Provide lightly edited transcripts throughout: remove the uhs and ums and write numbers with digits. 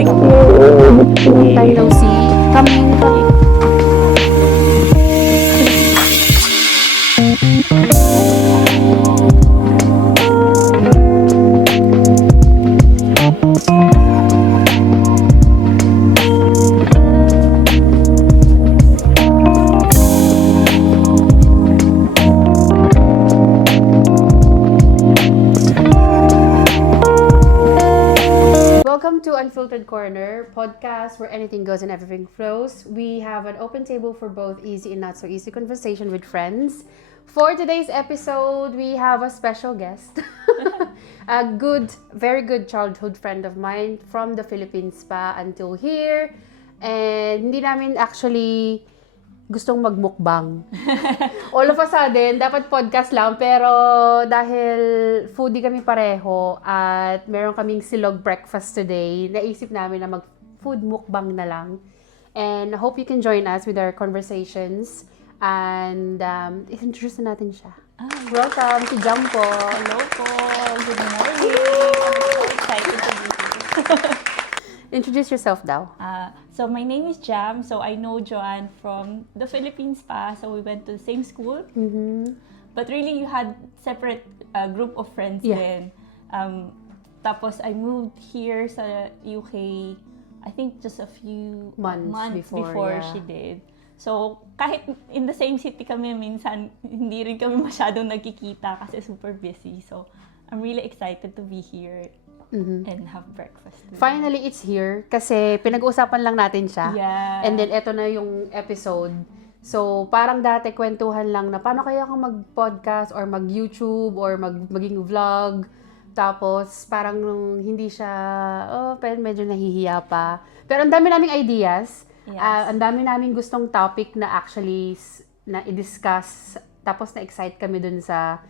Next year, tayo si coming. Welcome to Unfiltered Corner, podcast where anything goes and everything flows. We have an open table for both easy and not so easy conversation with friends. For today's episode, we have a special guest. A very good childhood friend of mine from the Philippines pa until here. And hindi namin actually gustong magmukbang. All of a sudden, dapat podcast lang, pero dahil foodie kami pareho at meron kaming silog breakfast today, naisip namin na mag-food mukbang na lang. And I hope you can join us with our conversations. And introduce na natin siya. Welcome to Jam po. Hello po. Good morning. I'm so excited to be here. Introduce yourself daw. So my name is Jam. So I know Joanne from the Philippines pa. So we went to the same school. Mm-hmm. But really, you had separate group of friends then. Tapos I moved here sa UK, I think just a few months before she did. So kahit in the same city kami, minsan hindi rin kami masyadong nagkikita kasi super busy. So I'm really excited to be here. And have breakfast. Finally, it's here kasi pinag-uusapan lang natin siya. Yeah. And then, eto na yung episode. So, parang dati, kwentuhan lang na paano kaya kung mag-podcast or mag-YouTube or maging vlog. Tapos, parang hindi siya, medyo nahihiya pa. Pero ang dami naming ideas. Yes. Ang dami naming gustong topic na actually na i-discuss. Tapos, na-excite kami dun sa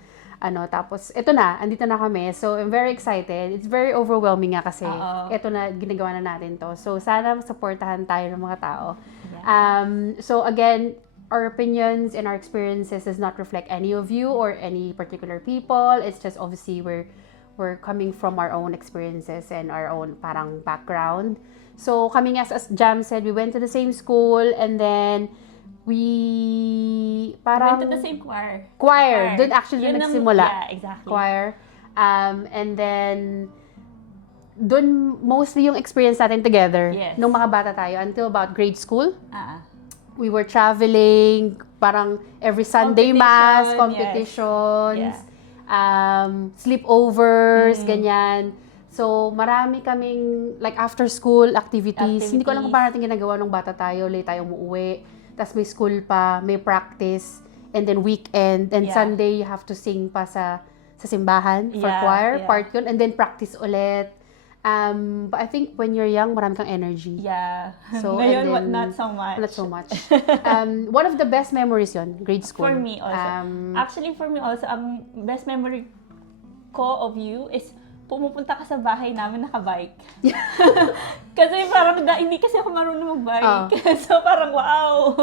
tapos, eto na, andito na kami. So, I'm very excited. It's very overwhelming nga kasi eto na, ginagawa na natin to. So, sana supportahan tayo ng mga tao. Yeah. So, again, our opinions and our experiences does not reflect any of you or any particular people. It's just obviously we're coming from our own experiences and our own parang background. So, kami nga, as Jam said, we went to the same school and then we went to the same choir. Doon actually nagsimula. Yeah, exactly. Choir. And then, doon mostly yung experience natin together. Yes. Nung mga bata tayo until about grade school. We were traveling, parang every Sunday mass, competitions, yes. Sleepovers, ganyan. So, marami kaming like after school activities. Hindi ko alam kung paano natin ginagawa nung bata tayo, late tayo umuwi. Tapos may school pa, may practice, and then weekend, and Sunday you have to sing pa sa simbahan for choir, part yun, and then practice ulit. But I think when you're young, marami kang energy. Yeah. So, ngayon, and then, not so much. Not so much. One of the best memories yun, grade school. For me also. Actually, for me also, ang best memory ko of you is pumupunta ka sa bahay namin nakabike. Kasi parang hindi kasi ako marunong magbike. So parang wow,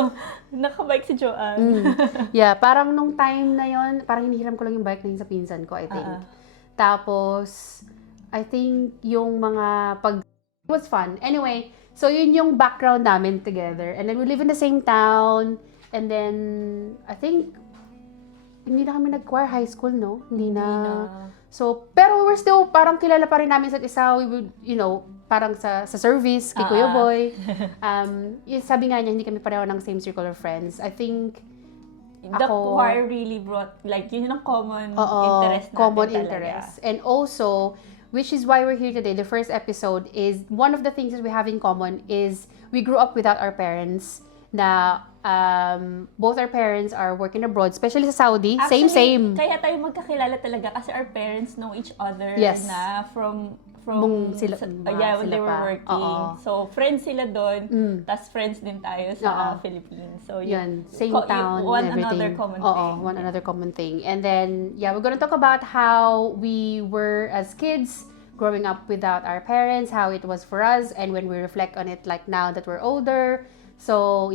nakabike si Joanne. Yeah, parang nung time na yon, parang hinihiram ko lang yung bike na yun sa pinsan ko, I think. Tapos, I think yung mga it was fun. Anyway, so yun yung background namin together. And then we live in the same town. And then, I think, hindi na kami nag-choir high school, no? Hindi na. So, pero we're still, parang kilala pa rin namin sa isa. We would, parang sa service, kay Kuya Boy. Sabi nga niya, hindi kami pareho ng same circle of friends. I think, the choir really brought, like, yun yung common interest natin common talaga. interest. And also, which is why we're here today, the first episode is, one of the things that we have in common is, we grew up without our parents, na both our parents are working abroad, especially sa Saudi. Actually, same. Kaya tayo magkakilala talaga kasi our parents know each other na from when they were working. So, friends sila doon, tas friends din tayo sa Philippines. So, same town, everything. Another common thing. Another common thing. And then, we're gonna talk about how we were as kids, growing up without our parents, how it was for us, and when we reflect on it like now that we're older. So,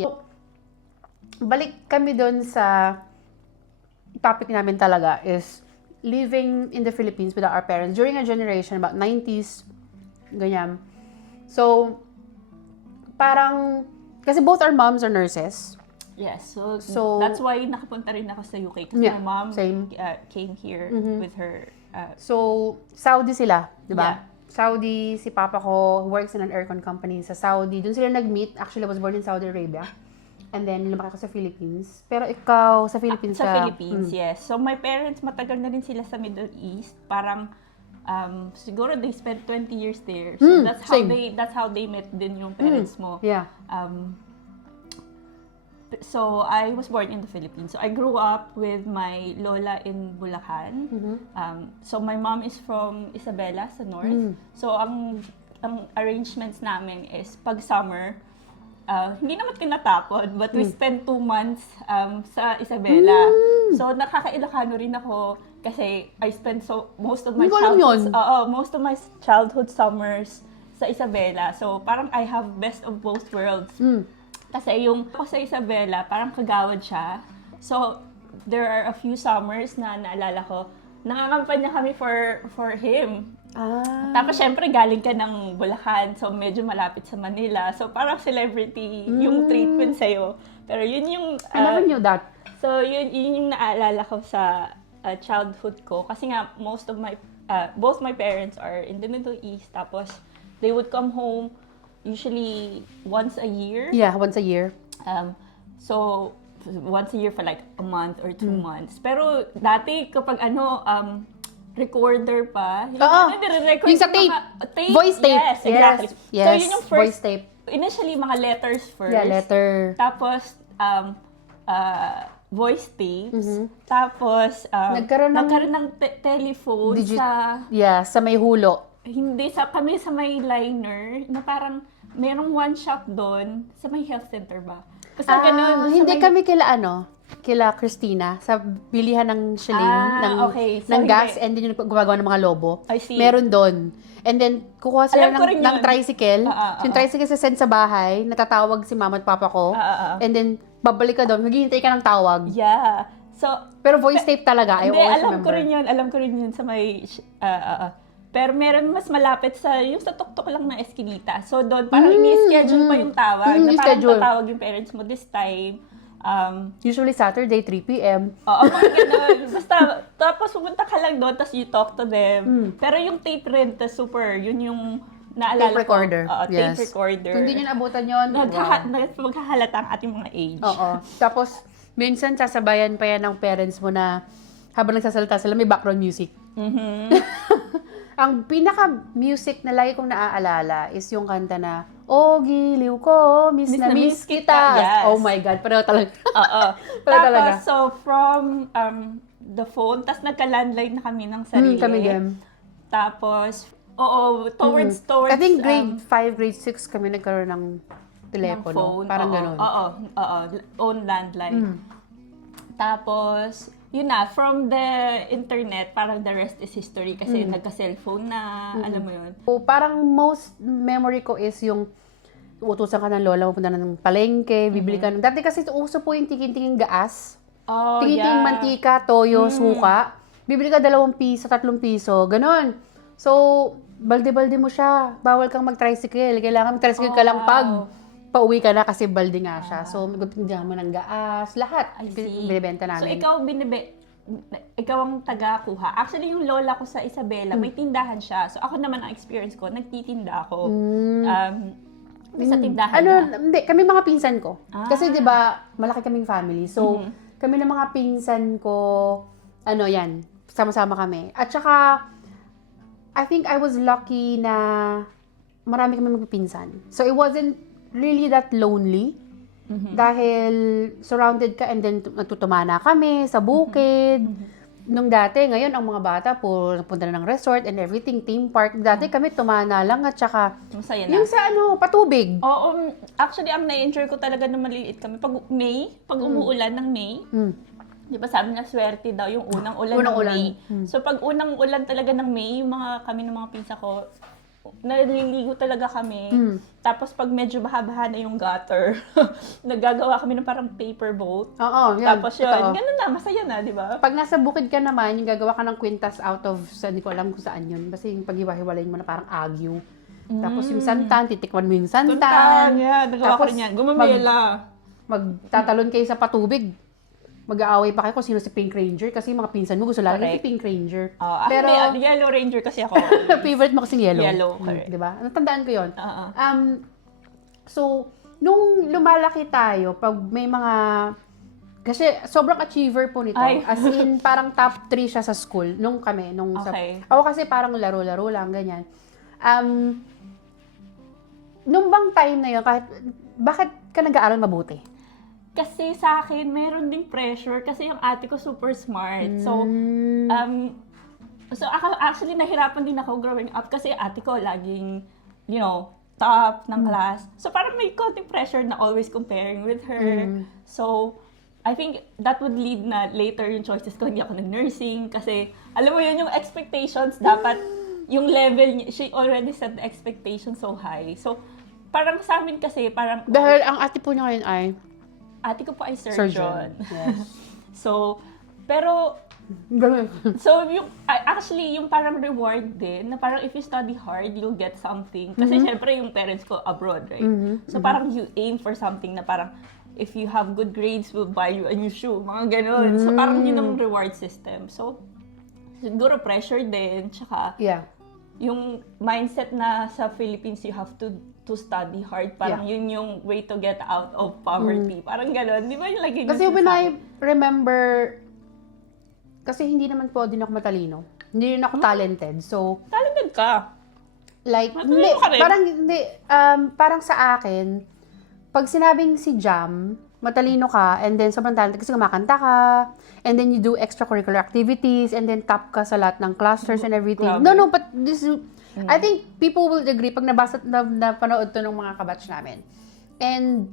balik kami doon sa topic namin talaga is living in the Philippines without our parents during a generation about 90s, ganyan. So, parang, kasi both our moms are nurses. Yes, so that's why nakapunta rin ako sa UK. Kasi my mom came here with her. So, Saudi sila, di ba? Yeah. Saudi, si papa ko works in an aircon company sa Saudi. Doon sila nag-meet. Actually, I was born in Saudi Arabia. And then, lumaki ako sa Philippines. Pero ikaw, sa Philippines Sa Philippines, yes. So, my parents, matagal na rin sila sa Middle East. Parang, siguro they spent 20 years there. So, that's how they met din yung parents mo. Yeah. So, I was born in the Philippines. So, I grew up with my lola in Bulacan. So, my mom is from Isabela sa north. So, ang arrangements namin is pag summer, hindi naman tinatapon, but we spent 2 months sa Isabela. So, nakaka-Ilocano rin ako kasi I spent most of my childhood summers sa Isabela. So, parang I have best of both worlds. Kasi yung ako sa Isabela, parang kagawad siya. So, there are a few summers na naalala ko, nangangampanya kami for him. Tapos, syempre, galing ka ng Bulacan, so medyo malapit sa Manila. So, parang celebrity yung treatment sa'yo. Pero yun yung... I never knew that. So, yun yung naalala ko sa childhood ko. Kasi nga, both my parents are in the Middle East. Tapos, they would come home usually once a year. Yeah, once a year. So, once a year for like a month or 2 months. Pero dati kapag recorder pa, yung sa tape. Voice tape. Yes, exactly. Yes, so, yun yung first, voice tape. Initially, mga letters first. Yeah, letter. Tapos, voice tapes. Tapos, nagkaroon ng telephone sa may hulo. Hindi, kami sa may liner, na parang merong one shop doon sa may health center ba? Kasi ganun. Hindi kami kila Christina, sa bilihan ng shilling, ng gas, and then yung gumagawa ng mga lobo. I see. Meron doon. And then, kukuha sila ng tricycle. Yung tricycle sa send sa bahay, natatawag si mama at papa ko. And then, babalik ka doon, maghihintay ka ng tawag. Yeah. So, pero voice tape talaga, I always remember. Alam ko rin yun sa may... Pero meron mas malapit yung sa tuktok lang na eskinita. So doon, parang ini-schedule pa yung tawag. Na parang tatawag yung parents mo this time. Usually Saturday, 3 p.m. Oo, parang gano'n. Basta, tapos pumunta ka lang doon, tapos you talk to them. Pero yung tape rin, yun yung naalala tape recorder. ko. Yes. Tape recorder. Kung hindi nyo naabutan yun, maghahalata ang ating mga age. Oo. Tapos, minsan sasabayan pa yan ng parents mo na habang nagsasalita sila, may background music. Ang pinaka-music na lagi kong naaalala is yung kanta na, "Oh, giliw ko, miss na miss kita." Yes. Oh my God, pareho talaga. Oo. Tapos, so from the phone, tas nagka-landline na kami ng sarili. Kami din. Tapos, towards... I think grade 5, grade 6 kami nagkaroon ng telepono. Phone. Parang ganun. Oo. Own landline. Tapos, yun na, from the internet, parang the rest is history kasi nagka-cellphone na, alam mo yun. So, parang most memory ko is yung utusan ka ng lola, pupunta ng palengke, bibili ka ng... Dati kasi uso po yung tiking-tiking gaas. Tiking-tiking mantika, toyo, suka. Bibili ka 2 piso, 3 piso, ganon. So, balde-balde mo siya. Bawal kang mag-tricycle. Kailangan mag-tricycle ka lang pag pauwi ka na kasi balde nga siya. So, magpindihan mo ng gaas, lahat. Binibenta namin. So, ikaw ang taga-kuha. Actually, yung lola ko sa Isabela, may tindahan siya. So, ako naman ang experience ko, nagtitinda ako. Sa tindahan Hindi, kami mga pinsan ko. Kasi 'di ba, malaki kaming family. So, kami ng mga pinsan ko, sama-sama kami. At saka, I think I was lucky na marami kami magpipinsan. So, it wasn't really that lonely. Dahil surrounded ka and then natutumana kami sa bukid. Nung dati, ngayon ang mga bata punta na ng resort and everything, theme park. Dati kami tumana lang at saka masaya na. Yung sa patubig. Oo, actually ang na-enjoy ko talaga nung maliit kami pag umuulan ng May. Di ba sabi nga swerte daw yung unang ulan ng May. So pag unang ulan talaga ng May, yung kami ng mga pinsa ko, naliligo talaga kami. Tapos pag medyo baha-baha na yung gutter, naggagawa kami ng parang paper boat. Oo, yan. Tapos yun, ganun na, masaya na, di ba? Pag nasa bukid ka naman, yung gagawa ka ng kwintas out of, hindi ko alam kung saan yun. Basta yung paghiwa-hiwalayin mo na parang agyo. Tapos yung santan, titikman mo yung santan. Santan, yeah. Nagawa ko rin yan. Gumamela. Magtatalon kayo sa patubig. Mag-aaway pa kayo kung sino si Pink Ranger kasi mga pinsan mo gusto lagi si Pink Ranger. Pero Yellow Ranger kasi ako. Favorite mo kasing yellow. Yellow, correct. Diba? Natandaan ko yun. So, nung lumalaki tayo, pag may mga... Kasi sobrang achiever po nito. As in, parang top 3 siya sa school. Nung kami. Ako kasi parang laro-laro lang, ganyan. Nung bang time na yun, bakit ka nag-aaral mabuti? Kasi sa akin, meron ding pressure kasi yung ate ko super smart. So ako, actually, nahirapan din ako growing up kasi ate ko laging, top ng class. So parang may konting pressure na always comparing with her. So, I think that would lead na later yung choices ko, hindi ako nag-nursing kasi, alam mo yun, yung expectations, dapat yung level, she already set the expectation so high. So, parang sa amin kasi, parang... Dahil ang ate po niya ngayon ay... Ate ko po ay surgeon. Yes. So, pero... So, actually, yung parang reward din, na parang if you study hard, you'll get something. Kasi syempre, yung parents ko abroad, right? So, parang you aim for something na parang, if you have good grades, we'll buy you a new shoe. Mga ganun. So, parang yun ang reward system. So, siguro pressure din, tsaka yung mindset na sa Philippines, you have to study hard. Parang yun yung way to get out of poverty. Parang gano'n. Di ba yung lagi kasi when I remember, kasi hindi naman po din ako matalino. Hindi rin ako talented. So, talented ka? Like, parang sa akin, pag sinabing si Jam, matalino ka, and then sobrang talented kasi kumakanta ka, and then you do extracurricular activities, and then top ka sa lahat ng clusters and everything. Grabe. No, but this is, I think people will agree pag napanood to ng mga kabatch namin. And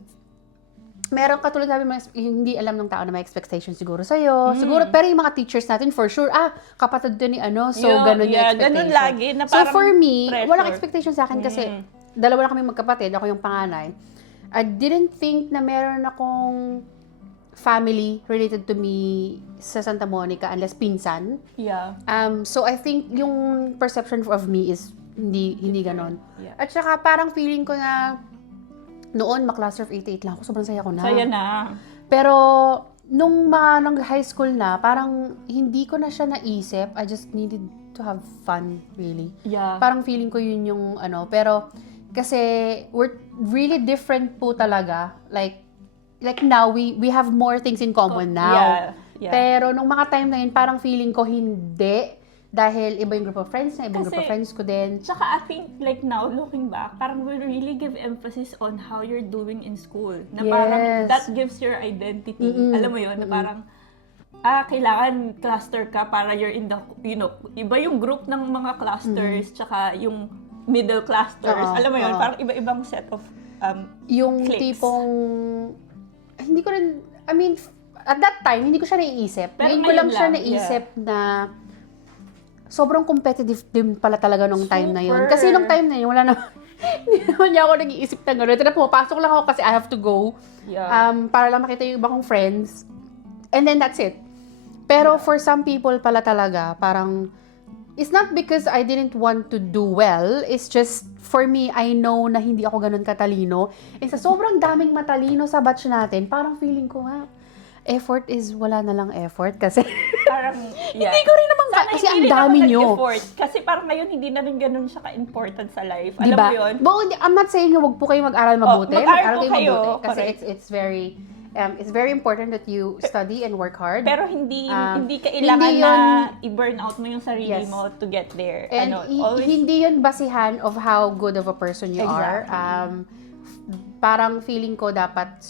meron katulad sabi, hindi alam ng tao na may expectation siguro sa'yo. Siguro, pero yung mga teachers natin, for sure, kapatid din ni so ganun yung expectation. Ganun lagi, na So parang for me, pressure. walang expectation sa akin kasi dalawa na kami magkapatid, ako yung panganay. I didn't think na meron akong family related to me sa Santa Monica unless pinsan. Yeah. So I think yung perception of me is hindi ganon. Yeah. At saka parang feeling ko na noon ma-class of 88 lang ako, sobrang saya ko na. Saya na. Pero nung high school na, parang hindi ko na siya naisip. I just needed to have fun, really. Yeah. Parang feeling ko yun yung pero kasi we're really different po talaga. Like now, we have more things in common now. Yeah. Pero nung mga time na yun, parang feeling ko hindi. Dahil iba yung group of friends na, ibang group of friends ko din. Tsaka I think, like now, looking back, parang we really give emphasis on how you're doing in school. Na parang that gives your identity. Alam mo yun, na parang, kailangan cluster ka para you're in the, iba yung group ng mga clusters, tsaka yung middle clusters. Alam mo yun, parang iba-ibang set of yung cliques. Tipong, hindi ko rin, I mean, at that time, hindi ko siya naiisip. Pero ngayon ko lang siya naisip na sobrang competitive din pala talaga nung time na yun. Kasi nung time na yun, wala naman, hindi naman niya ako nag-iisip na gano'n. Ito pumapasok lang ako kasi I have to go. Yeah. Para lang makita yung iba kong friends. And then that's it. Pero for some people pala talaga, parang, it's not because I didn't want to do well. It's just, for me, I know na hindi ako ganun katalino. And sa sobrang daming matalino sa batch natin, parang feeling ko nga, effort is wala na lang effort kasi parang hindi ko rin naman kasi ang dami nyo. Kasi parang ngayon hindi na rin ganun siya ka-important sa life. Alam mo yun? I'm not saying na wag po kayo mag-aral mabuti. Mag-aral kayo mabuti. Kasi it's very important that you study and work hard. Pero hindi kailangan na i-burn out mo yung sarili mo to get there. And hindi yun basihan of how good of a person you are. Parang feeling ko dapat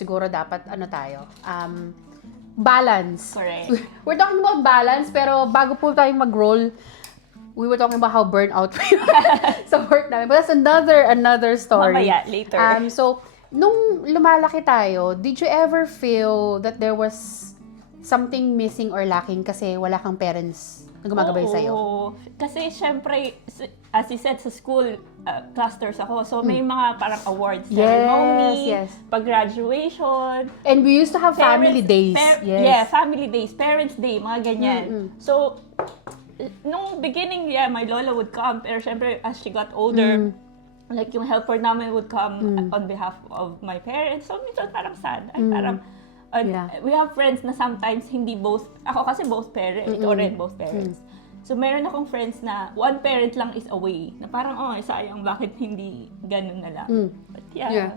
tayo. Balance. Correct. We're talking about balance, pero bago po tayo mag-roll, we were talking about how burnout sa work namin. But that's another story. Mamaya, later. So, nung lumalaki tayo, did you ever feel that there was something missing or lacking kasi wala kang parents na gumagabay sa'yo? Kasi syempre, as you said, sa school, clusters ako. So, may mga parang awards ceremony, pag-graduation. And we used to have family days. Family days, parents' day, mga ganyan. So, nung beginning, my lola would come. Pero syempre, as she got older, like yung helper namin would come on behalf of my parents. So minsan parang sad. Parang we have friends na sometimes hindi both, ako kasi both parents, ikaw rin both parents. So meron akong friends na one parent lang is away. Na parang, sayang, bakit hindi ganun na lang. But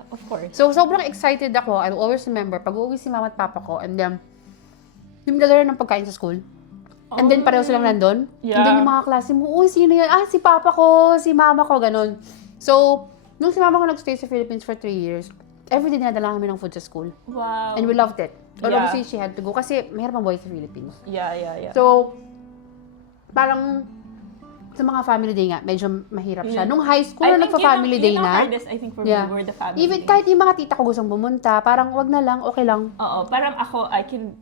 of course. So sobrang excited ako. I always remember, pag uuwi si mama at papa ko, and then, yung magdadala ng pagkain sa school. And then pareho silang nandun. Yeah. And then yung mga klase mo, sino yan? Si papa ko, si mama ko, ganun. So, nung si mama ko nag-stay sa Philippines for 3 years, everyday dinadala kami ng food sa school. Wow. And we loved it. But obviously, she had to go kasi mahirap ang buhay sa Philippines. Yeah. So, parang sa mga family day nga, medyo mahirap siya. Nung high school, nagpa-family day na. Hardest, I think, for me, were the family Even days. kahit yung mga tita ko gustong bumunta, parang wag na lang, okay lang. Oo, parang ako, I think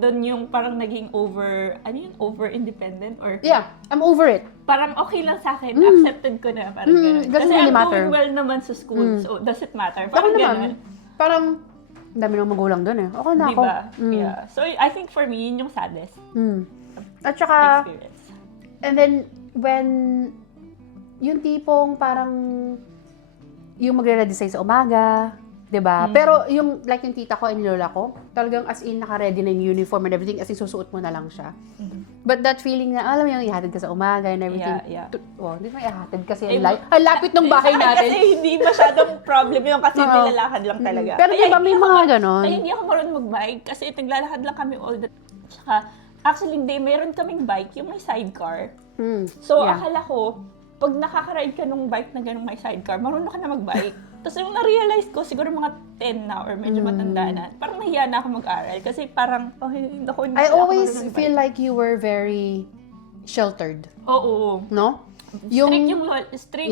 doon yung parang naging over-independent or... Yeah, I'm over it. Parang okay lang sa akin, accepted ko na, parang gano'n. Doesn't Kasi really I'm matter. doing well naman sa school, so does it matter? Ako Parang naman, gano'n. parang dami nang magulang doon eh. Okay na ako. Diba? Yeah. So, I think for me, yun yung saddest At saka, experience. and then, when yung tipong parang yung magre-ready sa'yo sa umaga, 'di ba? Pero yung like yung tita ko and lola ko, talagang as in naka-ready na yung uniform and everything, as in susuot mo na lang siya. But that feeling na alam mo yung ihatid ka sa umaga and everything. Yeah. Hindi mo ihatid kasi ang lapit ng bahay natin. Kasi hindi masyadong problem yun kasi nilalakad lang talaga. Pero di ba may mga ganon? Ay, hindi ako marunong mag-bike kasi naglalakad lang kami all the time. Tsaka, actually, meron kaming bike, yung may sidecar. So, akala ko, pag nakaka-ride ka nung bike na ganun may sidecar, marunong ka na mag-bike. Tapos yung na-realize ko, siguro mga 10 na or medyo matanda na, parang nahiya na ako mag-aral. Kasi parang, I always feel like you were very sheltered. Oo. No? Strict.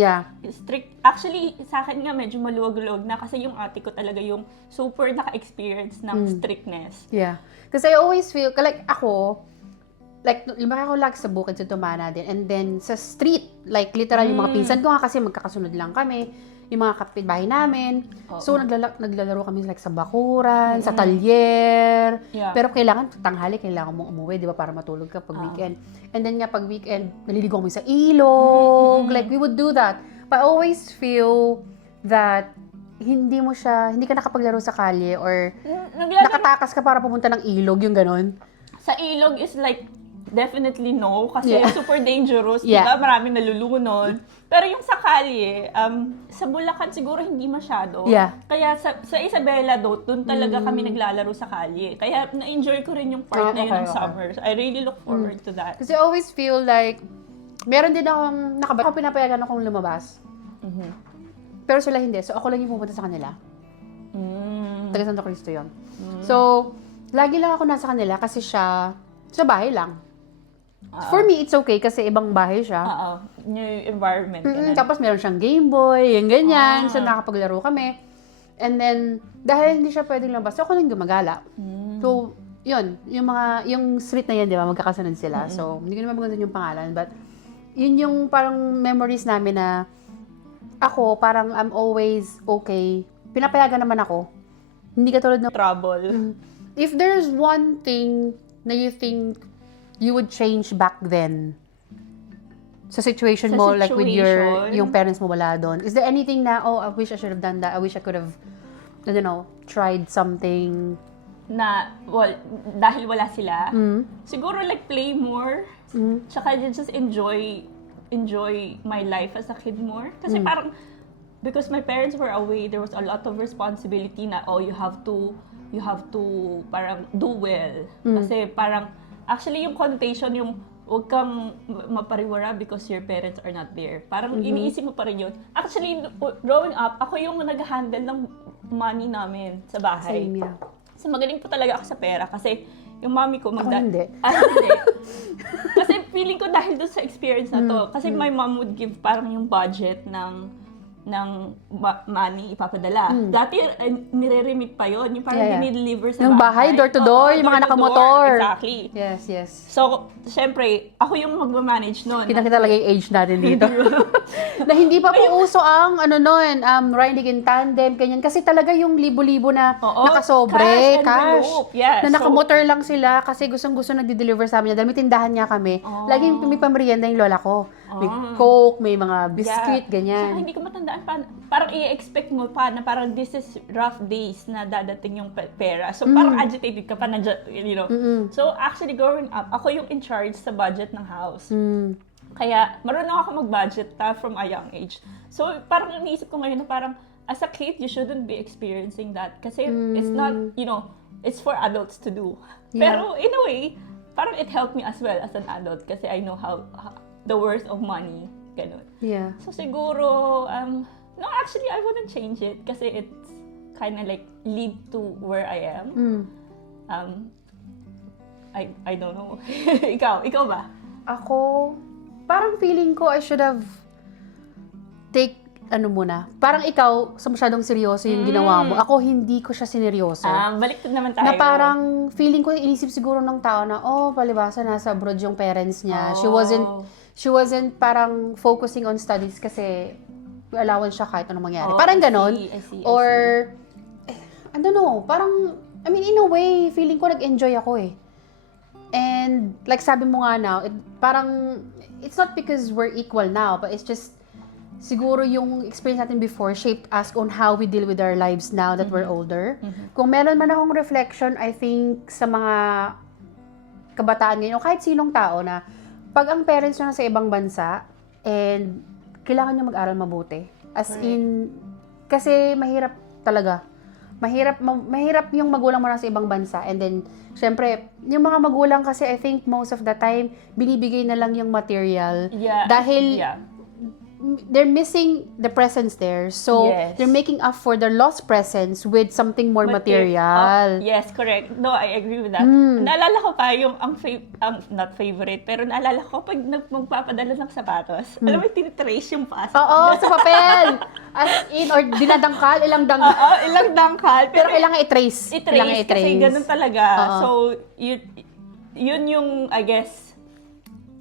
Actually, sa akin nga medyo maluwag-luwag na kasi yung ate ko talaga yung super naka-experience ng strictness. Yeah. Kasi I always feel, like ako, like, lumaki ako like sa bukid sa Tumana din. And then, sa street, like, literal yung mga pinsan ko nga kasi magkakasunod lang kami. Yung mga kapitbahay namin. So, naglalaro kami like sa bakuran, sa talyer. Yeah. Pero tanghali, kailangan mong umuwi, di ba, para matulog ka pag weekend. And then nga, pag weekend, naliligo kami sa ilog. Like, we would do that. But I always feel that hindi ka nakapaglaro sa kalye or nakatakas ka para pumunta ng ilog, yung ganon. Sa ilog is like, definitely no, kasi super dangerous, diba? Maraming nalulunod. Pero yung sa kalye, sa Bulacan siguro hindi masyado. Yeah. Kaya sa Isabela doon talaga kami naglalaro sa kalye. Kaya na-enjoy ko rin yung part na yun ng summer. So I really look forward to that. Kasi I always feel like, meron din akong pinapayagan akong lumabas. Pero sila hindi. So ako lang yung pupunta sa kanila. Taga Santo Cristo yun. So, lagi lang ako nasa kanila kasi siya sa bahay lang. For me, it's okay kasi ibang bahay siya. New environment. Tapos meron siyang Game Boy, yung ganyan. So, nakapaglaro kami. And then, dahil hindi siya pwedeng labas, so ako lang gumagala. So, yun. Yung street na yan, di ba? Magkakasunod sila. So, hindi ko naman maganda yung pangalan. But, yun yung parang memories namin na ako, parang I'm always okay. Pinapayagan naman ako. Hindi katulad ng trouble. If there's one thing na you think you would change back then sa situation mo, like with yung parents mo wala doon, is there anything na, I wish I should have done that, I wish I could have, I don't know, tried something na, dahil wala sila, siguro like play more, tsaka just enjoy my life as a kid more. Kasi parang, because my parents were away, there was a lot of responsibility na, you have to parang do well. Kasi parang, actually yung connotation, yung huwag kang mapariwara because your parents are not there. Parang iniisip mo pa rin yun. Actually, growing up, ako yung nag-handle ng money namin sa bahay. Same, yeah. So magaling po talaga ako sa pera kasi yung mami ko Ako hindi. Hindi. Kasi feeling ko dahil doon sa experience na to, kasi my mom would give parang yung budget ng money ipapadala. Dati, nire-remit pa yon. Yung parang dinideliver sa yung bahay, door to door, yung mga nakamotor. Exactly. Yes. So, syempre, ako yung magmamanage nun. Kita talaga yung age natin dito. Na hindi pa po uso ang, riding in tandem, ganyan. Kasi talaga yung libo-libo na nakasobre, cash. Yes. Na nakamotor lang sila kasi gustong-gusto nagdi-deliver sa amin. Dahil may tindahan niya kami. Laging may pamerienda yung lola ko. May Coke, may mga biscuit, ganyan. So, hindi ko matandaan pa. Parang i-expect mo pa na parang this is rough days na dadating yung pera. So, parang agitated ka pa na, So, actually, growing up, ako yung in charge sa budget ng house. Kaya, marunong ako mag-budget from a young age. So, parang iniisip ko ngayon na parang, as a kid, you shouldn't be experiencing that. Kasi it's not, it's for adults to do. Yeah. Pero, in a way, parang it helped me as well as an adult. Kasi I know how the worth of money. Ganun. Yeah. So, siguro, no, actually, I wouldn't change it. Kasi it's kind of like lead to where I am. I don't know. Ikaw ba? Ako, parang feeling ko I should have parang ikaw, sa masyadong seryoso yung ginawa mo. Ako, hindi ko siya sineryoso. Baliktad naman tayo. Na parang, feeling ko, inisip siguro ng tao na, palibasa, nasa abroad yung parents niya. She wasn't parang focusing on studies kasi allowance siya kahit anong mangyari. Parang ganon. I see. Or, I don't know, parang, in a way, feeling ko nag-enjoy ako eh. And, like sabi mo nga now, parang, it's not because we're equal now, but it's just, siguro yung experience natin before shaped us on how we deal with our lives now that we're older. Kung meron man akong reflection, I think, sa mga kabataan ngayon, o kahit sinong tao na, pag ang parents nyo nasa ibang bansa, and kailangan nyo mag-aral mabuti. As in, kasi mahirap talaga. Mahirap yung magulang mo nasa ibang bansa. And then, syempre, yung mga magulang kasi, I think, most of the time, binibigay na lang yung material. Yeah. Dahil, they're missing the presence there. So, they're making up for their lost presence with something more material. Yes, correct. No, I agree with that. Naalala ko pa yung, not favorite, pero naalala ko pag magpapadala ng sapatos, alam mo, tinitrace yung pass. Oo, sa papel. As in, or dinadangkal, ilang dangkal. Oo, ilang dangkal. Pero kailangan i-trace. Kasi ganun talaga. So, yun yung, I guess,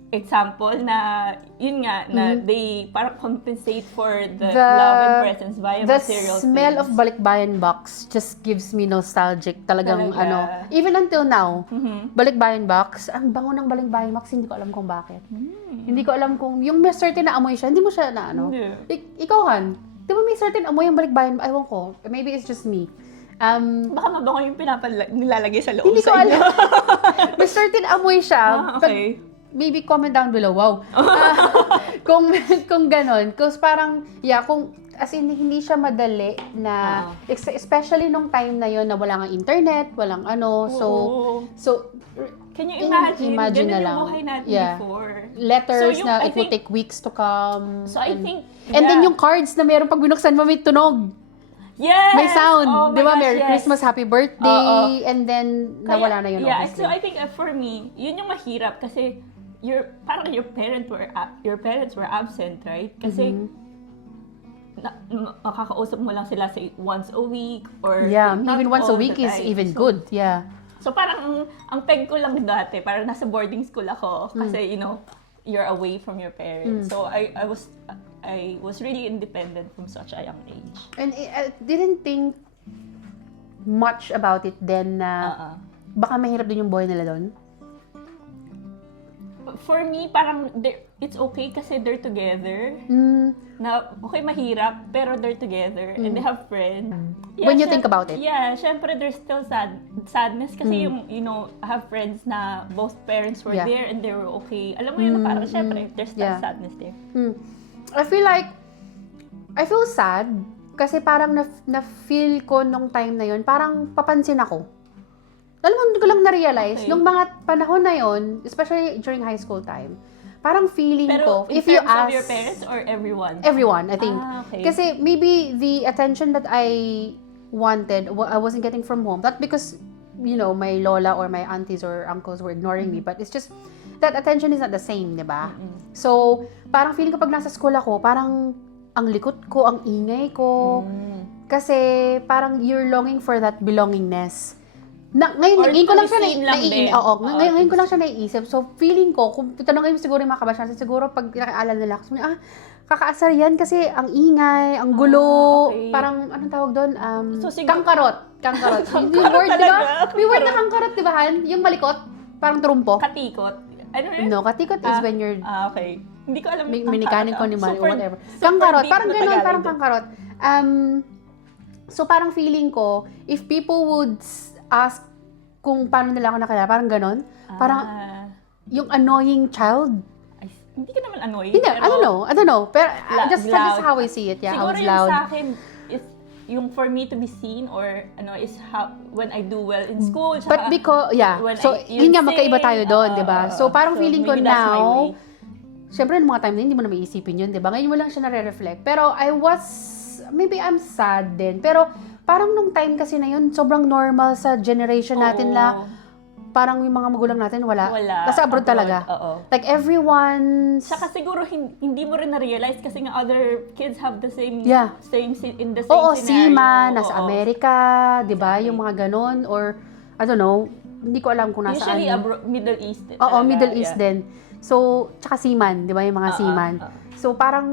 example na yun nga na they parang compensate for the love and presence via material things. The smell of balikbayan box just gives me nostalgic talagang even until now. Balikbayan box, ang bango ng balikbayan box, hindi ko alam kung bakit. Hindi ko alam kung yung may certain na amoy siya, hindi mo siya na ikaw Han, di ba may certain amoy yung balikbayan, ewan ko, maybe it's just me. Baka mabango yung nilalagay sa loob hindi sa inyo. Hindi ko alam. May certain amoy siya. Okay. Maybe comment down below. Wow. Kung ganon. Kasi parang, kung, as in, hindi siya madali na, especially nung time na yon na wala nga internet, walang so, can you imagine na lang. Yung buhay natin before. Letters so na it will take weeks to come. So, I think, and then yung cards na meron pag binuksan mo, may tunog. Yes! May sound. Di ba? Merry Christmas, Happy Birthday, and then nawala na yun. Yeah, so I think for me, yun yung mahirap kasi parang your parents were absent, right? Kasi makakausap mo lang sila say once a week or even once a week is even good. Yeah. So parang ang peg ko lang dati, parang nasa boarding school ako kasi you're away from your parents. So I was really independent from such a young age. And I didn't think much about it then na baka mahirap din yung buhay nila doon. For me, parang it's okay kasi they're together. Na okay, mahirap, pero they're together and they have friends. Yeah, when you think about it. Yeah, syempre there's still sadness kasi I have friends na both parents were there and they were okay. Alam mo yun, parang syempre there's still sadness there. I feel sad kasi parang na-feel ko nung time na yun, parang papansin ako. Alam mo, hindi ko lang na-realize, nung mga panahon na yon, especially during high school time, parang feeling ko, if you ask... Of your parents or everyone? Everyone, I think. Okay. Kasi maybe the attention that I wanted, I wasn't getting from home. Not because, my lola or my aunties or uncles were ignoring me, but it's just, that attention is not the same, di ba? So, parang feeling ko pag nasa school ako, parang ang likot ko, ang ingay ko. Kasi parang you're longing for that belongingness. Ngayon ko lang siya ngayon ko lang siya naiisip. So, feeling ko, kung tanongin mo siguro yung mga kabasyan, siguro pag nakaalala nila, kakaasar yan kasi ang ingay, ang gulo, parang, anong tawag doon? Kangkarot. Yung word, di ba? May word na kangkarot, di ba, Han? Yung malikot, parang trumpo. Katikot. Ano yun? No, katikot is when you're... okay. Hindi ko alam. Minikanin ko ni Mali or whatever. Kangkarot, parang gano'n, parang kangkarot. So, parang feeling ko, if people would ask kung paano nila ako nakilala, parang gano'n. Parang, yung annoying child. Hindi ka naman annoying. Hindi, I don't know. Pero, just how I see it. Yeah, siguro I was loud. Siguro yung sa akin, is yung for me to be seen or, is how, when I do well in school. But because, so, yun nga, magkaiba tayo doon, di ba? So, parang feeling ko now, syempre, ng mga time na hindi mo na maiisipin yun, di ba? Ngayon mo lang siya nare-reflect. Pero, maybe I'm sad din. Pero, parang nung time kasi na yun, sobrang normal sa generation natin na parang yung mga magulang natin, wala. Kasi abroad talaga. Like, everyone... Saka siguro, hindi mo rin na-realize kasi nga other kids have the same, in the same scenario. Sima, nasa Amerika, di ba? Yung mga ganon. Or, I don't know, hindi ko alam kung nasaan. Usually, Middle East. Middle East din. So, tsaka seaman, di ba? Yung mga seaman. So, parang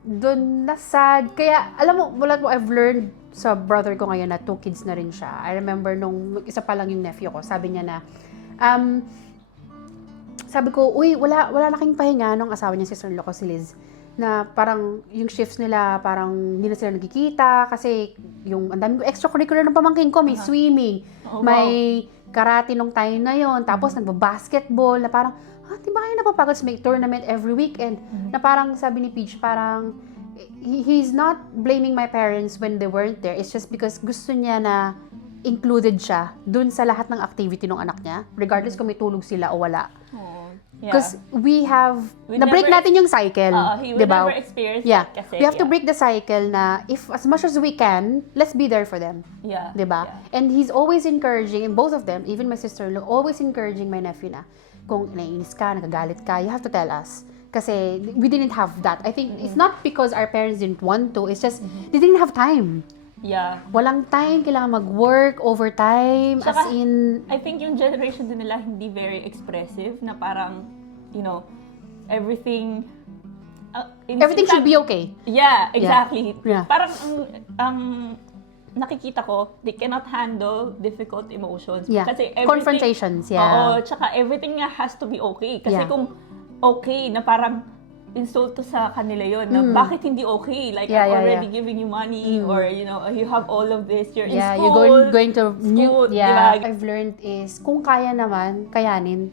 doon na sad. Kaya, alam mo, I've learned sa brother ko ngayon na 2 kids na rin siya. I remember nung isa pa lang yung nephew ko, sabi niya na, sabi ko, wala na kayong pahinga nung asawa niya, sister-in-law ko, si Liz, na parang yung shifts nila, parang hindi na sila nagkikita kasi yung ang daming extracurricular ng pamangkin ko, may swimming, may karate nung time na yon, tapos nagba-basketball, na parang, di ba kayo napapagod sa may tournament every weekend? Na parang sabi ni Peach, parang, he's not blaming my parents when they weren't there. It's just because gusto niya na included siya dun sa lahat ng activity ng anak niya, regardless kung may tulog sila o wala. Because we na-break natin yung cycle. He would never experience that kasi. We have to break the cycle na if as much as we can, let's be there for them. Diba? And he's always encouraging, and both of them, even my sister-in-law, always encouraging my nephew na, kung naiinis ka, nagagalit ka, you have to tell us. Kasi we didn't have that. I think it's not because our parents didn't want to, it's just they didn't have time. Walang time, kailangan mag-work, overtime, saka, as in... I think yung generation din nila hindi very expressive, na parang, everything... everything should be okay. Yeah, exactly. Yeah. Parang, nakikita ko, they cannot handle difficult emotions. Kasi confrontations, tsaka everything has to be okay. Kasi kung okay, na parang insulto sa kanila yon na bakit hindi okay? Like, I'm already giving you money or, you have all of this, you're in school. You're going to school, diba? I've learned is, kung kaya naman, kayanin,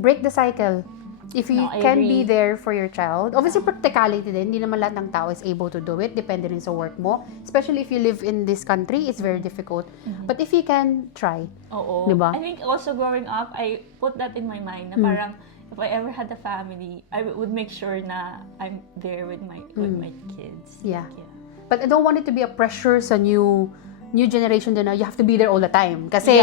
break the cycle. If you can be there for your child, obviously practicality din, hindi naman lahat ng tao is able to do it, depende rin sa work mo. Especially if you live in this country, it's very difficult. But if you can, try. Diba? I think also growing up, I put that in my mind, na parang, if I ever had a family, I would make sure na I'm there with my kids. But I don't want it to be a pressure sa new generation din na you have to be there all the time. Kasi,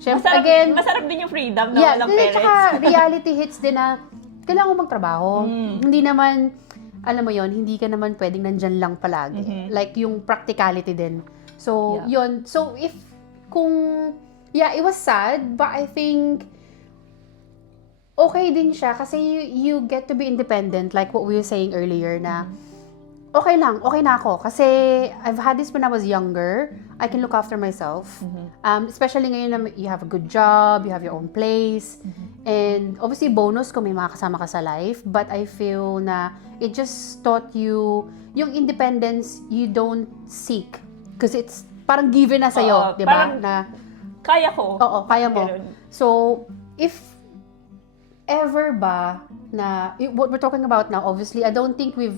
syempre, masarap din yung freedom na walang parents. Tsaka reality hits din na kailangan mo magtrabaho. Hindi naman, alam mo yon, hindi ka naman pwedeng nandyan lang palagi. Like, yung practicality din. So, yun. So, it was sad, but I think, okay din siya kasi you get to be independent, like what we were saying earlier na okay na ako kasi I've had this when I was younger. I can look after myself. Especially ngayon na you have a good job, you have your own place, and obviously bonus kung may mga kasama ka sa life, but I feel na it just taught you yung independence you don't seek because it's parang given na sa'yo, di ba? Na kaya ko. Kaya mo. So, if ever ba na, what we're talking about now, obviously, I don't think we've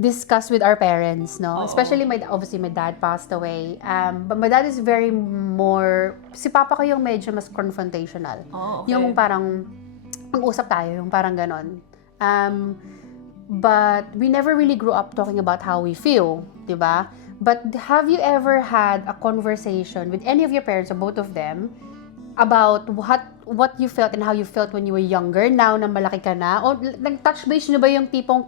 discussed with our parents, no? Especially, obviously, my dad passed away. But my dad is very more, si Papa ko yung medyo mas confrontational. Yung parang, ang usap tayo, yung parang ganon. But we never really grew up talking about how we feel, di ba? But have you ever had a conversation with any of your parents or both of them about what you felt and how you felt when you were younger, now na malaki ka na? O nag-touch base nyo ba yung tipong,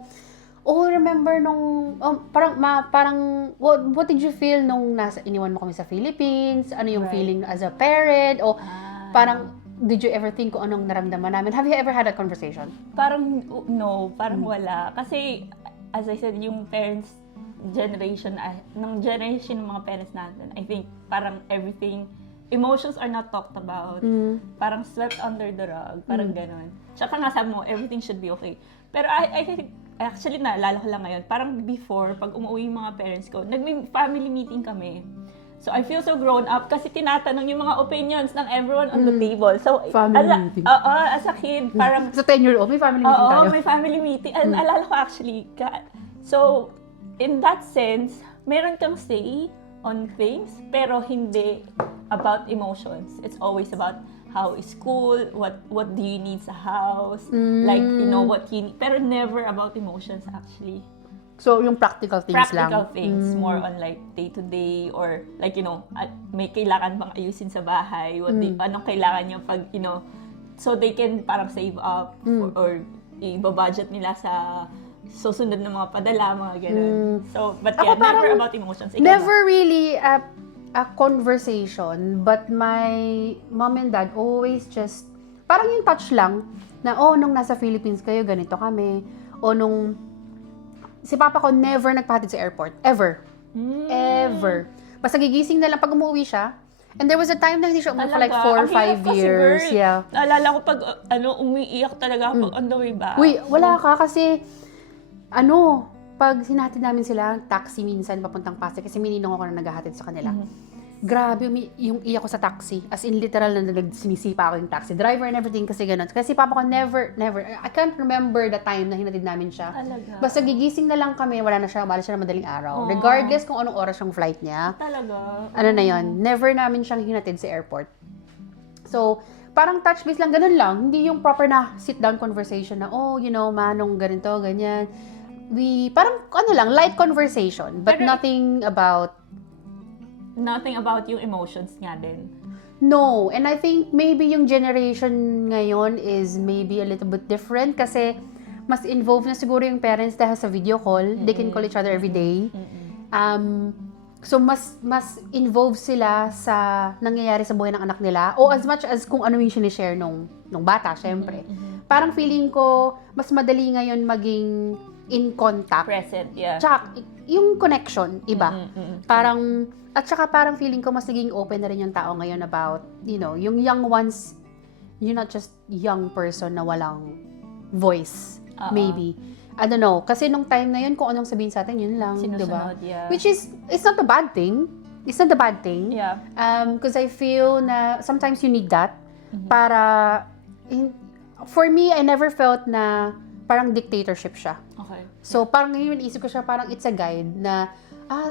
Oh, remember nung, parang, what did you feel nung iniwan mo kami sa Philippines? Ano yung feeling as a parent? O parang, did you ever think kung anong naramdaman namin? Have you ever had a conversation? Parang, no, parang wala. Kasi, as I said, yung parents generation, ng generation ng mga parents natin, I think, parang everything, emotions are not talked about. Parang swept under the rug. Parang ganon. Tsaka nga sabi mo, everything should be okay. Pero I think, actually, naalala ko lang ngayon, parang before, pag umuwi yung mga parents ko, nag-family meeting kami. So, I feel so grown up kasi tinatanong yung mga opinions ng everyone on the table. So, family meeting. As a kid, parang... So, 10-year-old, may family meeting tayo. Oo, may family meeting. And alala ko actually, so, in that sense, meron kang say on things, pero hindi about emotions. It's always about how is school, what do you need sa house, like, you know, what you need, pero never about emotions actually. So, yung practical things lang? Practical things, more on like day-to-day, or like, you know, may kailangan bang ayusin sa bahay, anong kailangan niya pag, you know, so they can parang save up, or i-budget nila sa susunod na mga padala, mga ganun. So, but yeah, never about emotions. Never really a conversation, but my mom and dad always just, parang yung touch lang, na nung nasa Philippines kayo, ganito kami, o nung, si papa ko never nagpahatid sa airport. Ever. Ever. Basta gigising na lang pag umuwi siya, and there was a time na hindi siya umuwi for like 4 or 5 years. Girl. Yeah. Naalala ko pag, umiiyak talaga pag on the way back. Uy, wala ka kasi, pag sinatid namin sila, taxi minsan papuntang Pasig, kasi mininong ako na naghahatid sa kanila. Grabe yung iyak ko sa taxi. As in, literal na sinisipa ako yung taxi driver and everything kasi ganun. Kasi papa ko never, I can't remember the time na hinatid namin siya. Talaga? Basta gigising na lang kami, wala na siya, bala siya na madaling araw. Regardless kung anong oras yung flight niya. Talaga? Ano na yon, never namin siyang hinatid sa airport. So, parang touch base lang, ganun lang. Hindi yung proper na sit-down conversation na, manong ganito, ganyan. Parang light conversation, but nothing about yung emotions nga din. No, and I think maybe yung generation ngayon is maybe a little bit different kasi mas involved na siguro yung parents dahil sa video call. They can call each other every day. So mas involved sila sa nangyayari sa buhay ng anak nila, o as much as kung ano yung sinishare nung bata, syempre. Parang feeling ko mas madali ngayon maging in contact. Present, yeah. Tsaka, yung connection, iba. At saka parang feeling ko mas naging open na rin yung tao ngayon about, yung young ones, you're not just young person na walang voice, maybe. I don't know. Kasi nung time na yun, kung anong sabihin sa atin, yun lang, diba? Yeah. Which is, it's not a bad thing. It's not a bad thing. Yeah. Because I feel na sometimes you need that para, for me, I never felt na parang dictatorship siya. Okay. So, parang ngayon, isip ko siya, parang it's a guide na,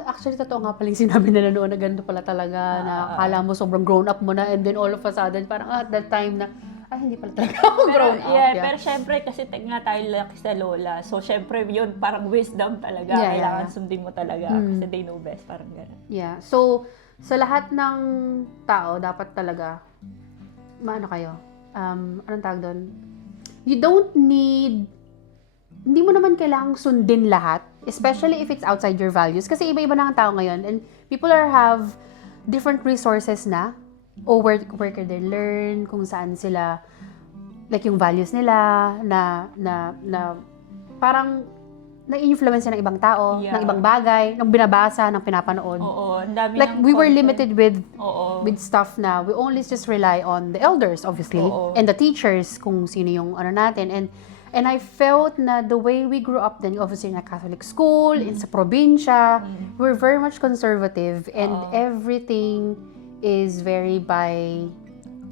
actually, totoo nga pala yung sinabi nila noon na ganito pala talaga, na akala mo sobrang grown up mo na, and then all of a sudden, parang at that time na, hindi pala talaga ako grown up. Yeah, pero syempre, kasi nga tayo laki sa lola, so syempre, yun, parang wisdom talaga, kailangan sundin mo talaga, kasi they know best, parang gano'n. Yeah, so, sa lahat ng tao, dapat talaga, kayo, anong tawag doon? You don't need, hindi mo naman kailangang sundin lahat, especially if it's outside your values. Kasi iba-iba na ang tao ngayon, and people have different resources na, o where can they learn, kung saan sila, like yung values nila, na parang na-influence ng ibang tao, ng ibang bagay, ng binabasa, ng pinapanood. Oo, ang dami like, we were limited with stuff na we only just rely on the elders, obviously, and the teachers, kung sino yung natin, and I felt na the way we grew up then, obviously in a Catholic school, in sa probinsya, we're very much conservative, and everything is very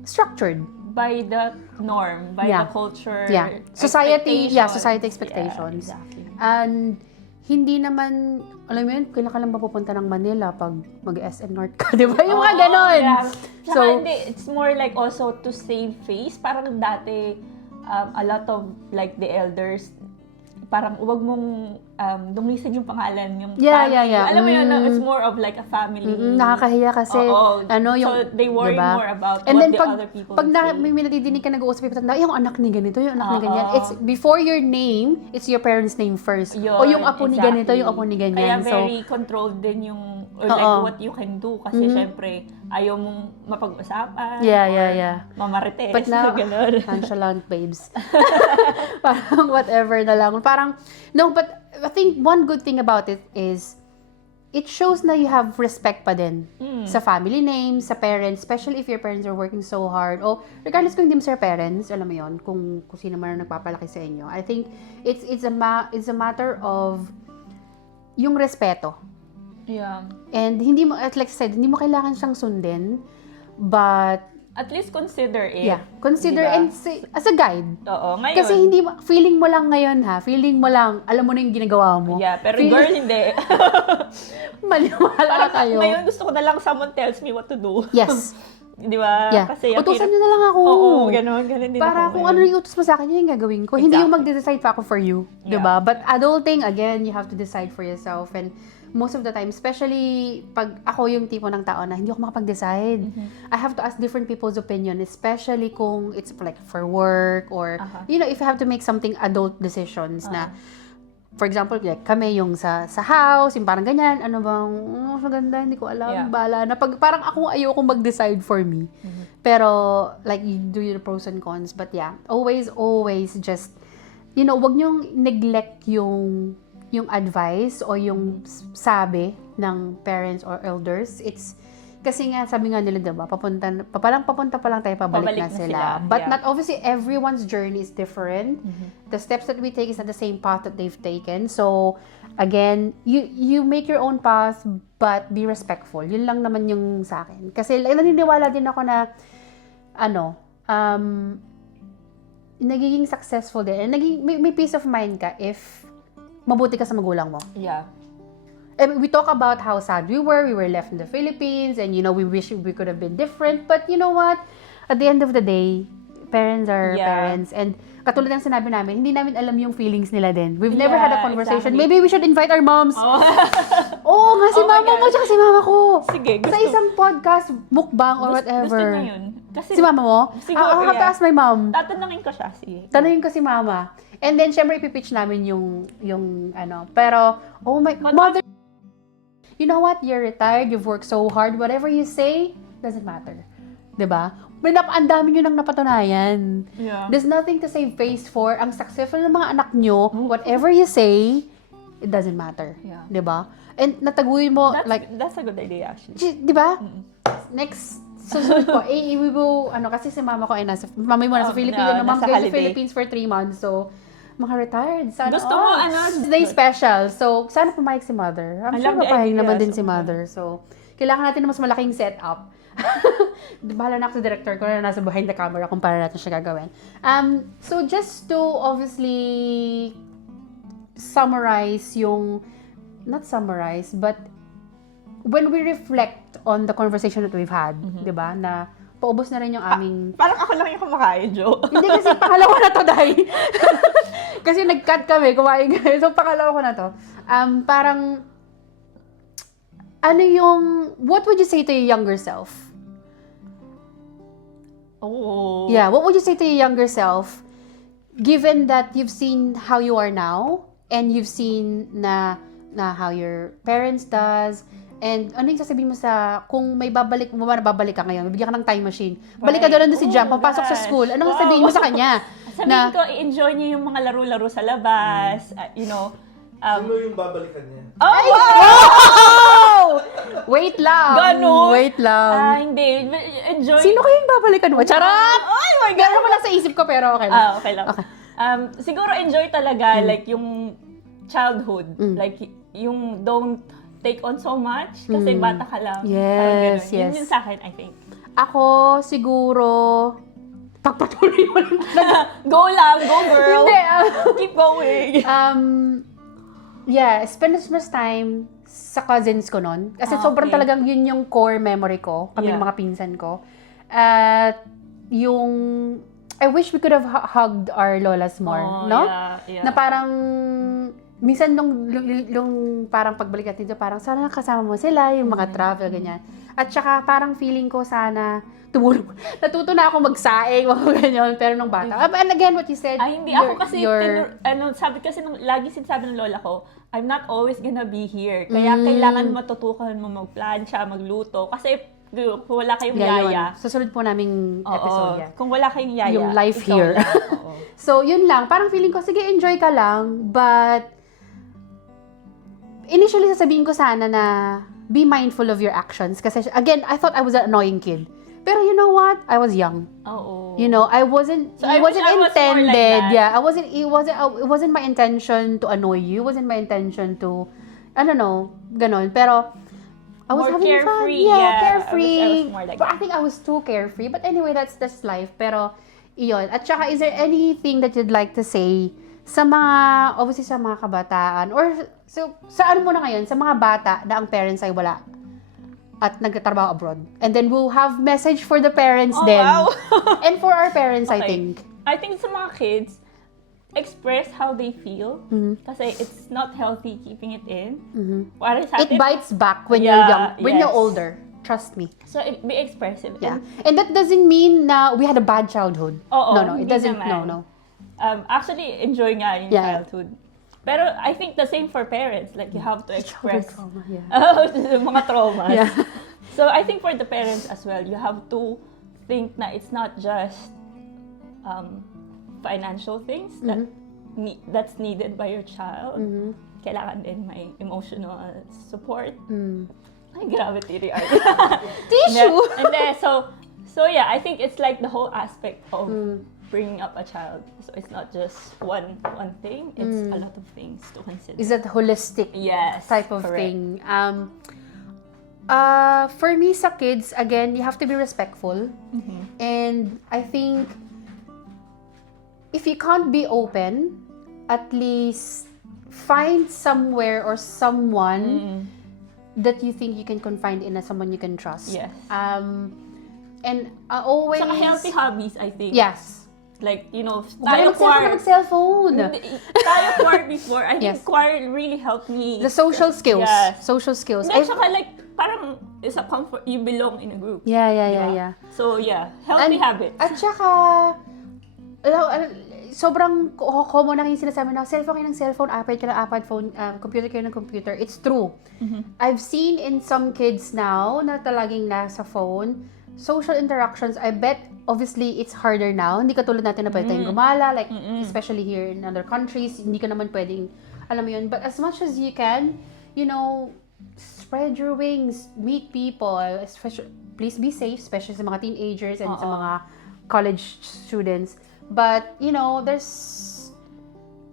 structured. By the norm, by the culture, society expectations. Yeah, exactly. And hindi naman, alam mo yun, kailan ka lang ba pupunta ng Manila pag mag-SM North ka, di ba? Yung mga ganon. Yeah. So, it's more like also to save face. Parang dati, a lot of like the elders, parang wag mong lumisan yung pangalan, yung family. Alam mo yun, it's more of like a family. Nakakahiya kasi, so they worry more about and what then the other people pag say. may nadidinig ka nag-uusap, yung anak ni ganito, yung anak ni ganyan. It's before your name, it's your parents' name first. O yung apo ni ganito, yung apo ni ganyan. Kaya very controlled din yung, or like what you can do. Kasi syempre, ayaw mong mapag-usapan. Mamarites. But now, nonchalant babes. Parang whatever na lang. Parang, no, but I think one good thing about it is, it shows na you have respect pa din sa family name, sa parents, especially if your parents are working so hard. O regardless kung hindi mo sa parents, alam mo yon, kung sino man ang nagpapalaki sa inyo. I think it's a matter of yung respeto. Yeah. And hindi mo, like I said, hindi mo kailangan siyang sundin, but at least consider it. Yeah, consider and say, as a guide. Oo, ngayon. Kasi hindi mo, feeling mo lang ngayon feeling mo lang, alam mo na yung ginagawa mo. Yeah, pero girl, hindi. Maniwala kayo. Ngayon gusto ko na lang someone tells me what to do. Yes. Di ba? Yeah. Kasi utusan nyo na lang ako. Oo, ganun din para ako. Kung ano yung utos mo sa akin, yun yung gagawin ko. Exactly. Hindi yung mag-decide pa ako for you. Yeah. Diba? But adulting, again, you have to decide for yourself. And most of the time, especially pag ako yung tipo ng tao na hindi ako makapag-decide. I have to ask different people's opinion, especially kung it's like for work or, you know, if you have to make something adult decisions na, for example, like kami yung sa house, yung parang ganyan, ano bang, maganda, hindi ko alam, bala na. Parang ako ayoko mag-decide for me. Pero, like, you do your pros and cons. But yeah, always just, you know, wag niyong neglect yung advice o yung sabi ng parents or elders. It's kasi nga sabi nga nila, diba, papunta pa lang tayo, pabalik na sila. But not obviously everyone's journey is different. The steps that we take is not the same path that they've taken. So again, you make your own path but be respectful. Yun lang naman yung sa akin. Kasi naniniwala din ako na nagiging successful din. May peace of mind ka if mabuti ka sa magulang mo. Yeah. And we talk about how sad we were left in the Philippines, and you know, we wish we could have been different, but you know what? At the end of the day, parents are parents, and katulad ng sinabi namin, hindi namin alam yung feelings nila din. We've never had a conversation. Exactly. Maybe we should invite our moms. Oo nga, si mama mo tsaka si mama ko. Sige, gusto. Sa isang podcast, mukbang or whatever. Gusto niya yun. Kasi si mama mo? Siguro, I'll have to ask my mom. Tatanungin ko siya. Sige. Tanungin ko si mama. And then, syempre, ipipitch namin yung ano. Pero, oh my, mother, you know what? You're retired, you've worked so hard. Whatever you say, doesn't matter. Diba? Ang dami nyo nang napatunayan. Yeah. There's nothing to save face for. Ang successful ng mga anak nyo, whatever you say, it doesn't matter. Yeah. Diba? And nataguin mo, that's a good idea, actually. Diba? Next, susunod ko, kasi si mama ko ay nasa Philippines, mom goes to Philippines for 3 months, so, mga retired. Sana, gusto mo, day special. So, sana pumayag si mother. I'm sure mapahig naman din si mother. So, kailangan natin ng mas malaking setup. Bahala na ako sa director ko na nasa behind the camera kung para natin siya gagawin. So, just to obviously summarize not summarize, but when we reflect on the conversation that we've had, di ba, na paubos na rin yung aming... Parang ako lang yung kumakain, Jo. Hindi kasi pangalawa na to, Day. Kasi nag-cut kami, kumain kami. So, pangalawa ko na to. Parang, what would you say to your younger self? Oh. Yeah, what would you say to your younger self, given that you've seen how you are now, and you've seen na how your parents does, and ano yung sasabihin mo kung may babalik ka ngayon, bibigyan ka ng time machine. Balik ka doon si Jam, papasok sa school. Anong sasabihin mo sa kanya? Sabihin ko, i-enjoy niya yung mga laro-laro sa labas, you know. Sino yung babalikan niya? Oh, wow! Wait lang. Ganun? Wait lang. Hindi. Enjoy. Sino kayo yung babalikan mo? Charot! Oh my God! Meron mo lang sa isip ko, pero okay lang. Okay lang. Okay. Siguro enjoy talaga, like, yung childhood. Like, yung don't take on so much, kasi bata ka lang. Yes, yes. Yun sa akin, I think. Ako, siguro, pagpatuloy mo lang talaga. Go lang, go girl. Hindi. Keep going. Yeah, spend as much time sa cousins ko nun. Kasi sobrang talagang yun yung core memory ko, kami mga pinsan ko. At I wish we could have hugged our lolas more, no? Yeah. Na parang, minsan nung parang pagbalik natin dito, parang sana kasama mo sila, yung mga travel, ganyan. At saka parang feeling ko sana tumulong. Natuto na ako magsaing, mga ganyan, pero nung bata. And again, what you said, hindi ako kasi, sabi kasi, lagi sinasabi ng lola ko, I'm not always gonna be here. Kaya kailangan matutukan mo magplansya, magluto. Kasi kung wala kayong yaya. Susunod po naming episode yan. Kung wala kayong yaya. Yung life here. So, yun lang. Parang feeling ko, sige, enjoy ka lang. But, initially, sasabihin ko sana na be mindful of your actions. Kasi, again, I thought I was an annoying kid. Pero you know what? I was young. Oo. You know, I wasn't intended. It wasn't my intention to annoy you. It wasn't my intention to, I don't know, ganon. Pero, I was more having carefree, fun. Yeah, carefree. I was more like but I think I was too carefree. But anyway, that's life. Pero, iyon. At saka, is there anything that you'd like to say sa mga, obviously sa mga kabataan, or so, sa ano muna ngayon, sa mga bata na ang parents ay wala at nagtatrabaho abroad. And then we'll have message for the parents then. Wow. And for our parents, Okay. I think. I think sa mga kids, express how they feel. Kasi it's not healthy keeping it in. Para sa It atin, bites back when you're young, when you're yes. older. Trust me. So, be expressive. Yeah. And that doesn't mean na we had a bad childhood. Oo, No, it hindi doesn't. naman. No. Actually, enjoy nga yung childhood. Pero I think the same for parents. Like, you have to express Trauma, yeah. mga traumas. Yeah. So, I think for the parents as well, you have to think na it's not just financial things that's needed by your child. Kailangan din may emotional support. Ay, grabe, teary-eyed. Tissue! And then, so yeah, I think it's like the whole aspect of bringing up a child. So it's not just one thing, it's a lot of things to consider. Is that holistic type of correct. thing? For me, sa kids, again, you have to be respectful. And I think, if you can't be open, at least find somewhere or someone that you think you can confide in, as someone you can trust. Yes. And always... Saka healthy hobbies, I think. Yes. Like, you know, Tayo mag-cellphone. Tayo choir before. I think Yes. choir really helped me. The social skills. Yes. Social skills. Hindi, saka like, parang it's a comfort, you belong in a group. Yeah. So, yeah, healthy habits. At saka, sobrang common na yung sinasabi na cellphone kayo ng cellphone, iPad ka ng iPad, phone, computer kayo ng computer. It's true. I've seen in some kids now na talagang nasa phone, social interactions, I bet, obviously, it's harder now. Hindi katulad natin na pwede tayong gumala, like, especially here in other countries, hindi ka naman pwedeng, alam mo yun. But as much as you can, you know, spread your wings, meet people, especially, please be safe, especially sa mga teenagers and sa mga college students. But, you know,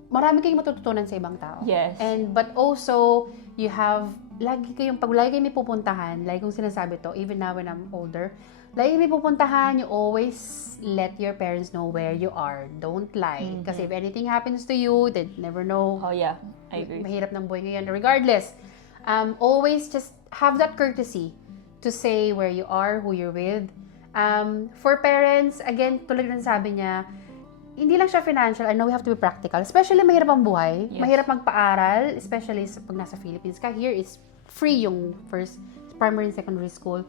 marami kayong matututunan sa ibang tao. Yes. But also, you have, lagi kayong may pupuntahan, like kung sinasabi to, even now when I'm older, lagi may pupuntahan, you always let your parents know where you are. Don't lie. Kasi if anything happens to you, they never know. Oh, yeah. I agree. Mahirap ng buhay ngayon. Regardless, always just have that courtesy to say where you are, who you're with. For parents, again, tulad ng sabi niya, hindi lang siya financial. I know we have to be practical. Especially, mahirap ang buhay. Yes. Mahirap magpaaral. Especially pag nasa Philippines ka. Here, it's free yung first, primary and secondary school.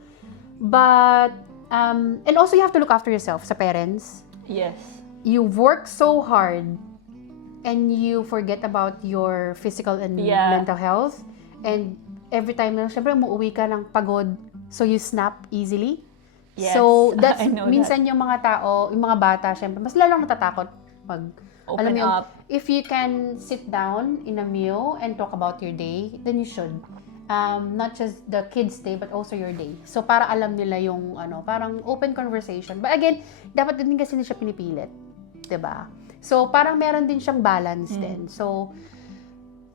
But, and also you have to look after yourself sa parents. Yes. You work so hard and you forget about your physical and mental health. And every time na, syempre, umuwi ka ng pagod. So, you snap easily. Yes, So, that's, I know minsan yung mga tao, yung mga bata, syempre, mas lalong natatakot pag, Open alam mo yun, up. if you can sit down in a meal and talk about your day, then you should. Not just the kids' day, but also your day. So, para alam nila yung, parang open conversation. But again, dapat din kasi hindi siya pinipilit. Diba? So, parang meron din siyang balance din. So,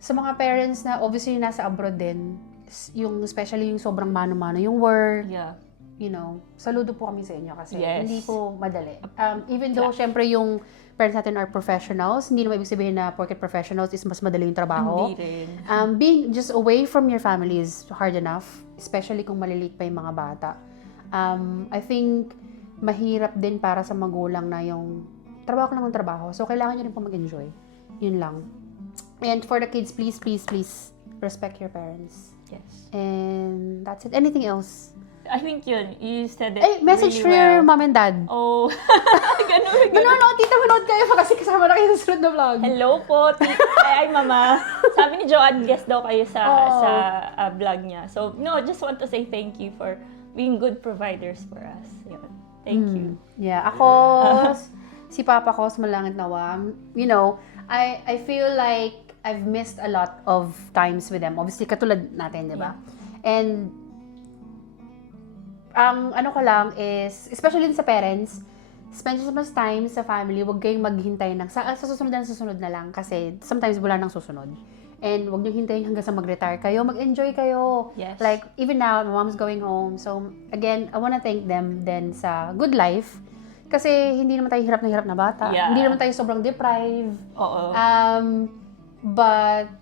sa mga parents na obviously nasa abroad din, yung especially yung sobrang mano-mano yung work, you know, saludo po kami sa inyo kasi hindi po madali. Even though, syempre, yung parents natin are professionals, hindi naman ibig sabihin na porket professionals is mas madali yung trabaho. Hindi rin. Being just away from your family is hard enough, especially kung maliliit pa yung mga bata. I think, mahirap din para sa magulang na yung trabaho ko lang ng trabaho. So, kailangan nyo rin po mag-enjoy. Yun lang. And for the kids, please respect your parents. Yes. And that's it. Anything else? I think yun. You said it message really for your well. mom and dad. Oh. Ganun. Manonood, tita, manood kayo kasi kasama na kayo sa sunod na vlog. Hello po. Ay, mama. Sabi ni Joanne, guest daw kayo sa vlog niya. So, no, just want to say thank you for being good providers for us. Yun. Thank you. Yeah, ako, si Papa ko, sumalangit nawa. You know, I feel like I've missed a lot of times with them. Obviously, katulad natin, di ba? Yeah. And, ang ano ko lang is, especially sa parents, spend so much time sa family, huwag kayong maghintay ng, sa susunod na lang. Kasi, sometimes wala nang susunod. And huwag niyong hintayin hanggang sa mag-retire kayo. Mag-enjoy kayo. Yes. Like, even now, my mom's going home. So, again, I wanna thank them then sa good life. Kasi hindi naman tayo hirap na bata. Yeah. Hindi naman tayo sobrang deprived. Oo. But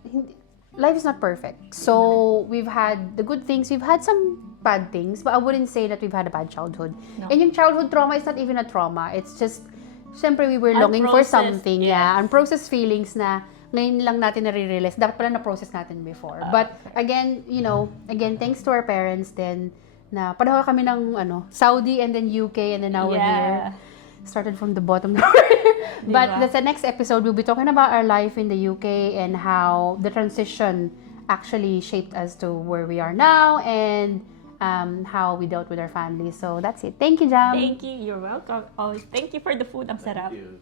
life is not perfect. So, we've had the good things. We've had some bad things. But I wouldn't say that we've had a bad childhood. No. And yung childhood trauma is not even a trauma. It's just, syempre we were longing for something. Yes. Yeah. Unprocessed feelings na ngayon lang natin nare-realize. Dapat pala na-process natin before. But again, you know, thanks to our parents then, na panawa kami ng Saudi and then UK and then now we're here. Started from the bottom. But that's the next episode. We'll be talking about our life in the UK and how the transition actually shaped us to where we are now and how we dealt with our family. So that's it. Thank you, Jam. Thank you. You're welcome. Oh, thank you for the food. Ang sarap. Thank you.